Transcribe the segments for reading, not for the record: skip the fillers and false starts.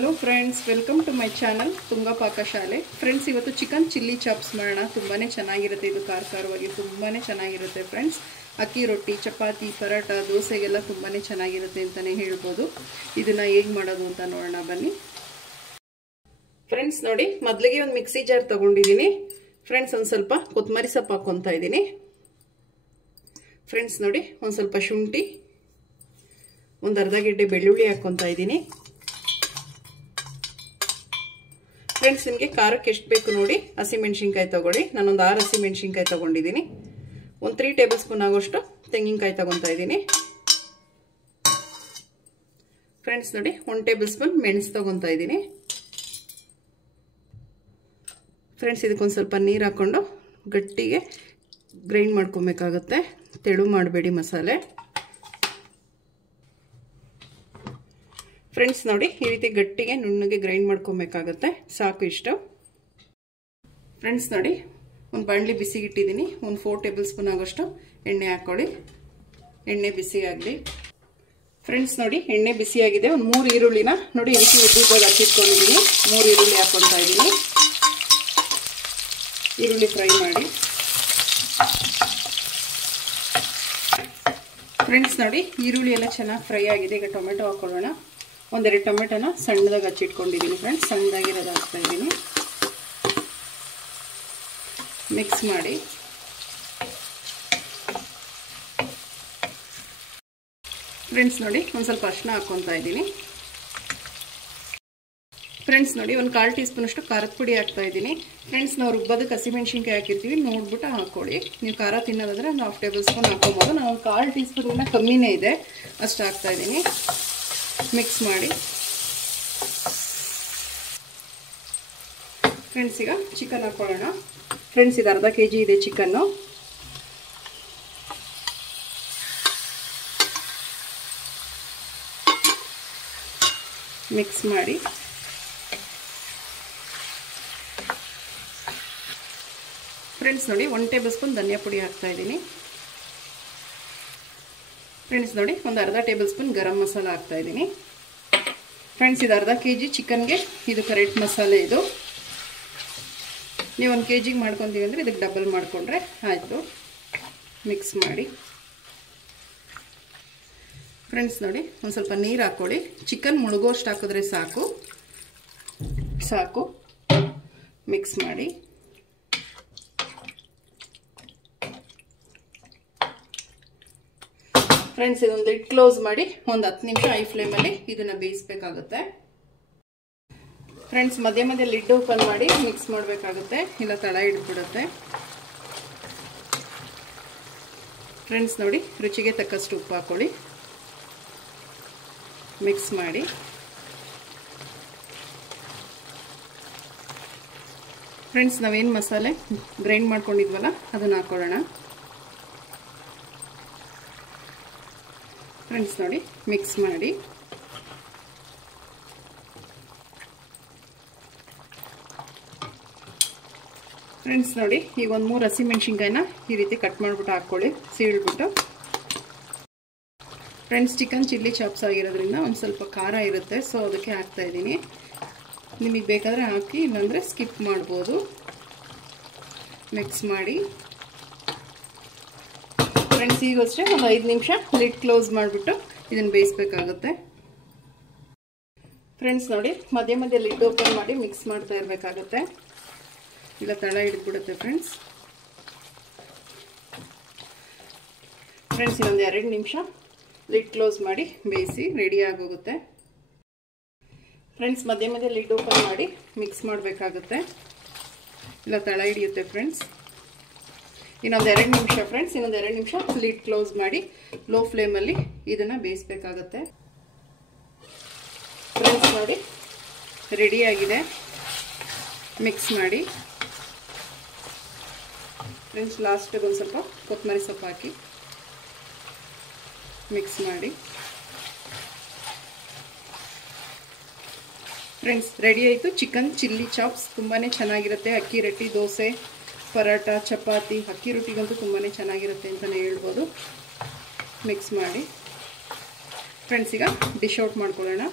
Hello friends, welcome to my channel Tunga ಪಾಕಶಾಲೆ. Friends, ಇವತ್ತು chicken chilli chops ಮಾಡೋಣ. ತುಂಬಾ ಚೆನ್ನಾಗಿರುತ್ತೆ. ಇದು ಖಾರವಾಗಿ ತುಂಬಾ ಚೆನ್ನಾಗಿರುತ್ತೆ ಫ್ರೆಂಡ್ಸ್. ಅಕ್ಕಿ ರೊಟ್ಟಿ, ಚಪಾತಿ, ಪರೋಟ, ದೋಸೆಗೆಲ್ಲ ತುಂಬಾ ಚೆನ್ನಾಗಿರುತ್ತೆ ಅಂತಲೇ ಹೇಳ್ಬೋದು. ಇದನ್ನು ಹೇಗೆ ಮಾಡೋದು ಅಂತ ನೋಡೋಣ ಬನ್ನಿ ಫ್ರೆಂಡ್ಸ್. ನೋಡಿ, ಮೊದಲಿಗೆ ಒಂದು ಮಿಕ್ಸಿ ಜಾರ್ ತೊಗೊಂಡಿದ್ದೀನಿ ಫ್ರೆಂಡ್ಸ್. ಒಂದು ಸ್ವಲ್ಪ ಕೊತ್ತಂಬರಿ ಸೊಪ್ಪು ಹಾಕ್ಕೊತಾ ಇದ್ದೀನಿ ಫ್ರೆಂಡ್ಸ್. ನೋಡಿ, ಒಂದು ಸ್ವಲ್ಪ ಶುಂಠಿ, ಒಂದು ಅರ್ಧ ಗೆಡ್ಡೆ ಬೆಳ್ಳುಳ್ಳಿ ಹಾಕ್ಕೊತಾ ಇದ್ದೀನಿ ಫ್ರೆಂಡ್ಸ್. ನಿಮಗೆ ಖಾರಕ್ಕೆ ಎಷ್ಟು ಬೇಕು ನೋಡಿ ಹಸಿಮೆಣಸಿನ್ಕಾಯಿ ತಗೊಳ್ಳಿ. ನಾನೊಂದು 6 ಹಸಿಮೆಣಸಿನ್ಕಾಯಿ ತೊಗೊಂಡಿದ್ದೀನಿ. ಒಂದು 3 ಟೇಬಲ್ ಸ್ಪೂನ್ ಆಗೋಷ್ಟು ತೆಂಗಿನಕಾಯಿ ತೊಗೊತಾ ಇದ್ದೀನಿ ಫ್ರೆಂಡ್ಸ್. ನೋಡಿ, 1 ಟೇಬಲ್ ಸ್ಪೂನ್ ಮೆಣಸು ತೊಗೊತಾ ಇದ್ದೀನಿ ಫ್ರೆಂಡ್ಸ್. ಇದಕ್ಕೊಂದು ಸ್ವಲ್ಪ ನೀರು ಹಾಕ್ಕೊಂಡು ಗಟ್ಟಿಗೆ ಗ್ರೈಂಡ್ ಮಾಡ್ಕೊಬೇಕಾಗುತ್ತೆ. ತೆಳು ಮಾಡಬೇಡಿ ಮಸಾಲೆ ಫ್ರೆಂಡ್ಸ್. ನೋಡಿ, ಈ ರೀತಿ ಗಟ್ಟಿಗೆ ನುಣ್ಣಗೆ ಗ್ರೈಂಡ್ ಮಾಡ್ಕೊಬೇಕಾಗುತ್ತೆ. ಸಾಕು ಇಷ್ಟು ಫ್ರೆಂಡ್ಸ್. ನೋಡಿ, ಒಂದು ಬಾಣಲಿ ಬಿಸಿಗಿಟ್ಟಿದ್ದೀನಿ. ಒಂದು 4 ಟೇಬಲ್ ಸ್ಪೂನ್ ಆಗೋಷ್ಟು ಎಣ್ಣೆ ಹಾಕ್ಕೊಳ್ಳಿ. ಎಣ್ಣೆ ಬಿಸಿ ಆಗಲಿ ಫ್ರೆಂಡ್ಸ್. ನೋಡಿ, ಎಣ್ಣೆ ಬಿಸಿಯಾಗಿದೆ. ಒಂದು 3 ಈರುಳ್ಳಿನ ನೋಡಿ ಈ ರೀತಿ ಉದ್ದುದ್ದಾಗ ಹಚ್ಚಿಟ್ಕೊಂಡಿದ್ದೀನಿ. 3 ಈರುಳ್ಳಿ ಹಾಕ್ಕೊತಾ ಇದ್ದೀನಿ. ಈರುಳ್ಳಿ ಫ್ರೈ ಮಾಡಿ ಫ್ರೆಂಡ್ಸ್. ನೋಡಿ, ಈರುಳ್ಳಿ ಎಲ್ಲ ಚೆನ್ನಾಗಿ ಫ್ರೈ ಆಗಿದೆ. ಈಗ ಟೊಮೆಟೊ ಹಾಕೊಳ್ಳೋಣ. ಒಂದೆರಡು ಟೊಮೆಟೊನ ಸಣ್ಣದಾಗಿ ಹಚ್ಚಿಟ್ಕೊಂಡಿದ್ದೀನಿ ಫ್ರೆಂಡ್ಸ್. ಸಣ್ಣದಾಗಿರೋದು ಹಾಕ್ತಾ ಇದ್ದೀನಿ. ಮಿಕ್ಸ್ ಮಾಡಿ ಫ್ರೆಂಡ್ಸ್. ನೋಡಿ, ಒಂದು ಸ್ವಲ್ಪ ಅರಿಶಿನ ಹಾಕ್ಕೊತಾ ಇದ್ದೀನಿ ಫ್ರೆಂಡ್ಸ್. ನೋಡಿ, ಒಂದು 1/4 ಟೀ ಸ್ಪೂನ್ ಅಷ್ಟು ಖಾರದ ಪುಡಿ ಹಾಕ್ತಾ ಇದ್ದೀನಿ ಫ್ರೆಂಡ್ಸ್. ನಾವು ರುಬ್ಬೋದಕ್ಕೆ ಹಸಿಮೆಣಸಿನ್ಕಾಯಿ ಹಾಕಿರ್ತೀವಿ, ನೋಡ್ಬಿಟ್ಟು ಹಾಕ್ಕೊಳ್ಳಿ. ನೀವು ಖಾರ ತಿನ್ನೋದಾದ್ರೆ ಒಂದು 1/2 ಟೇಬಲ್ ಸ್ಪೂನ್ ಹಾಕ್ಕೊಬೋದು. ನಾವು 1/4 ಟೀ ಸ್ಪೂನ್ ಕಮ್ಮಿನೇ ಇದೆ, ಅಷ್ಟು ಹಾಕ್ತಾ ಇದ್ದೀನಿ. ಮಿಕ್ಸ್ ಮಾಡಿ ಫ್ರೆಂಡ್ಸ್. ಈಗ ಚಿಕನ್ ಹಾಕೊಳ್ಳೋಣ ಫ್ರೆಂಡ್ಸ್. ಇದು ಅರ್ಧ kg ಇದೆ ಚಿಕನ್ನು. ಮಿಕ್ಸ್ ಮಾಡಿ ಫ್ರೆಂಡ್ಸ್. ನೋಡಿ, 1 ಟೇಬಲ್ ಸ್ಪೂನ್ ಧನಿಯಾ ಪುಡಿ ಹಾಕ್ತಾ ಇದ್ದೀನಿ ಫ್ರೆಂಡ್ಸ್. ನೋಡಿ, ಒಂದು ಅರ್ಧ ಟೇಬಲ್ ಸ್ಪೂನ್ ಗರಂ ಮಸಾಲ ಹಾಕ್ತಾ ಇದ್ದೀನಿ ಫ್ರೆಂಡ್ಸ್. ಇದು ಅರ್ಧ kg ಚಿಕನ್ಗೆ ಇದು ಕರೆಕ್ಟ್ ಮಸಾಲೆ. ಇದು ನೀವು 1 kg ಮಾಡ್ಕೊತೀವಿ ಅಂದರೆ ಇದಕ್ಕೆ ಡಬಲ್ ಮಾಡಿಕೊಂಡ್ರೆ ಆಯಿತು. ಮಿಕ್ಸ್ ಮಾಡಿ ಫ್ರೆಂಡ್ಸ್. ನೋಡಿ, ಒಂದು ಸ್ವಲ್ಪ ನೀರು ಹಾಕ್ಕೊಳ್ಳಿ. ಚಿಕನ್ ಮುಳುಗೋಷ್ಟು ಹಾಕಿದ್ರೆ ಸಾಕು. ಮಿಕ್ಸ್ ಮಾಡಿ ಫ್ರೆಂಡ್ಸ್. ಇದೊಂದು ಲಿಡ್ ಕ್ಲೋಸ್ ಮಾಡಿ ಒಂದು 10 ನಿಮಿಷ ಹೈ ಫ್ಲೇಮಲ್ಲಿ ಇದನ್ನು ಬೇಯಿಸಬೇಕಾಗುತ್ತೆ ಫ್ರೆಂಡ್ಸ್. ಮಧ್ಯ ಮಧ್ಯ ಲಿಡ್ ಓಪನ್ ಮಾಡಿ ಮಿಕ್ಸ್ ಮಾಡಬೇಕಾಗುತ್ತೆ, ಇಲ್ಲ ತಳ ಹಿಡ್ಬಿಡುತ್ತೆ ಫ್ರೆಂಡ್ಸ್. ನೋಡಿ, ರುಚಿಗೆ ತಕ್ಕಷ್ಟು ಉಪ್ಪು ಹಾಕೊಳ್ಳಿ. ಮಿಕ್ಸ್ ಮಾಡಿ ಫ್ರೆಂಡ್ಸ್. ನಾವೇನು ಮಸಾಲೆ ಗ್ರೈಂಡ್ ಮಾಡ್ಕೊಂಡಿದ್ವಲ್ಲ ಅದನ್ನು ಹಾಕೊಳ್ಳೋಣ ಫ್ರೆಂಡ್ಸ್. ನೋಡಿ, ಮಿಕ್ಸ್ ಮಾಡಿ ಫ್ರೆಂಡ್ಸ್. ನೋಡಿ, ಈಗ ಒಂದು 3 ಹಸಿಮೆಣಸಿನ್ಕಾಯಿನ ಈ ರೀತಿ ಕಟ್ ಮಾಡಿಬಿಟ್ಟು ಹಾಕ್ಕೊಳ್ಳಿ, ಸೀಳ್ಬಿಟ್ಟು ಫ್ರೆಂಡ್ಸ್. ಚಿಕನ್ ಚಿಲ್ಲಿ ಚಾಪ್ಸ್ ಆಗಿರೋದ್ರಿಂದ ಒಂದು ಸ್ವಲ್ಪ ಖಾರ ಇರುತ್ತೆ, ಸೊ ಅದಕ್ಕೆ ಹಾಕ್ತಾ ಇದ್ದೀನಿ. ನಿಮಗೆ ಬೇಕಾದರೆ ಹಾಕಿ, ಇಲ್ಲಾಂದರೆ ಸ್ಕಿಪ್ ಮಾಡ್ಬೋದು. ಮಿಕ್ಸ್ ಮಾಡಿ ಫ್ರೆಂಡ್ಸ್. ಈಗ ಅಷ್ಟೇ ಒಂದು 5 ನಿಮಿಷ ಲಿಡ್ ಕ್ಲೋಸ್ ಮಾಡಿಬಿಟ್ಟು ಇದನ್ನು ಬೇಯಿಸಬೇಕಾಗುತ್ತೆ ಫ್ರೆಂಡ್ಸ್. ನೋಡಿ, ಮಧ್ಯ ಮಧ್ಯ ಲಿಡ್ ಓಪನ್ ಮಾಡಿ ಮಿಕ್ಸ್ ಮಾಡ್ತಾ ಇರಬೇಕಾಗುತ್ತೆ, ಇಲ್ಲ ತಳ ಹಿಡಿದ್ಬಿಡುತ್ತೆ ಫ್ರೆಂಡ್ಸ್. ಇನ್ನೊಂದು 2 ನಿಮಿಷ ಲಿಡ್ ಕ್ಲೋಸ್ ಮಾಡಿ ಬೇಯಿಸಿ ರೆಡಿ ಆಗೋಗುತ್ತೆ ಫ್ರೆಂಡ್ಸ್. ಮಧ್ಯ ಮಧ್ಯ ಲಿಡ್ ಓಪನ್ ಮಾಡಿ ಮಿಕ್ಸ್ ಮಾಡಬೇಕಾಗುತ್ತೆ, ಇಲ್ಲ ತಳ ಹಿಡಿಯುತ್ತೆ ಫ್ರೆಂಡ್ಸ್. ಇನ್ನೊಂದು 2 ನಿಮಿಷ ಫ್ರೆಂಡ್ಸ್. ಇನ್ನೊಂದು 2 ನಿಮಿಷ ಲಿಡ್ ಕ್ಲೋಸ್ ಮಾಡಿ ಲೋ ಫ್ಲೇಮಲ್ಲಿ ಇದನ್ನು ಬೇಯಿಸಬೇಕಾಗುತ್ತೆ ಫ್ರೆಂಡ್ಸ್. ನೋಡಿ, ರೆಡಿಯಾಗಿದೆ. ಮಿಕ್ಸ್ ಮಾಡಿ ಫ್ರೆಂಡ್ಸ್. ಲಾಸ್ಟಿಗೆ ಒಂದು ಸ್ವಲ್ಪ ಕೊತ್ತಂಬರಿ ಸೊಪ್ಪು ಹಾಕಿ ಮಿಕ್ಸ್ ಮಾಡಿ ಫ್ರೆಂಡ್ಸ್. ರೆಡಿ ಆಯಿತು ಚಿಕನ್ ಚಿಲ್ಲಿ ಚಾಪ್ಸ್. ತುಂಬಾ ಚೆನ್ನಾಗಿರುತ್ತೆ. ಅಕ್ಕಿ ರೊಟ್ಟಿ, ದೋಸೆ, ಪರೋಟ, ಚಪಾತಿ, ಅಕ್ಕಿ ರೊಟ್ಟಿಗಂತೂ ತುಂಬಾ ಚೆನ್ನಾಗಿರುತ್ತೆ ಅಂತಲೇ ಹೇಳ್ಬೋದು. ಮಿಕ್ಸ್ ಮಾಡಿ ಫ್ರೆಂಡ್ಸ್. ಈಗ ಡಿಶ್ ಔಟ್ ಮಾಡ್ಕೊಳ್ಳೋಣ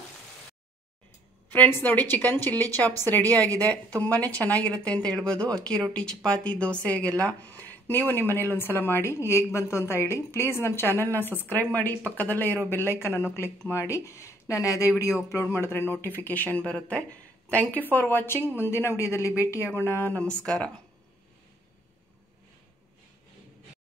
ಫ್ರೆಂಡ್ಸ್ ನೋಡಿ, ಚಿಕನ್ ಚಿಲ್ಲಿ ಚಾಪ್ಸ್ ರೆಡಿ ಆಗಿದೆ. ತುಂಬಾ ಚೆನ್ನಾಗಿರುತ್ತೆ ಅಂತ ಹೇಳ್ಬೋದು. ಅಕ್ಕಿ ರೊಟ್ಟಿ, ಚಪಾತಿ, ದೋಸೆಗೆಲ್ಲ ನೀವು ನಿಮ್ಮ ಮನೇಲಿ ಒಂದ್ಸಲ ಮಾಡಿ ಹೇಗೆ ಬಂತು ಅಂತ ಹೇಳಿ. ಪ್ಲೀಸ್ ನಮ್ಮ ಚಾನಲ್ನ ಸಬ್ಸ್ಕ್ರೈಬ್ ಮಾಡಿ, ಪಕ್ಕದಲ್ಲೇ ಇರೋ ಬೆಲ್ಲೈಕನನ್ನು ಕ್ಲಿಕ್ ಮಾಡಿ. ನಾನು ಯಾವುದೇ ವಿಡಿಯೋ ಅಪ್ಲೋಡ್ ಮಾಡಿದ್ರೆ ನೋಟಿಫಿಕೇಶನ್ ಬರುತ್ತೆ. Thank you for watching. ಮುಂದಿನ ವಿಡಿಯೋದಲ್ಲಿ ಭೇಟಿಯಾಗೋಣ. ನಮಸ್ಕಾರ.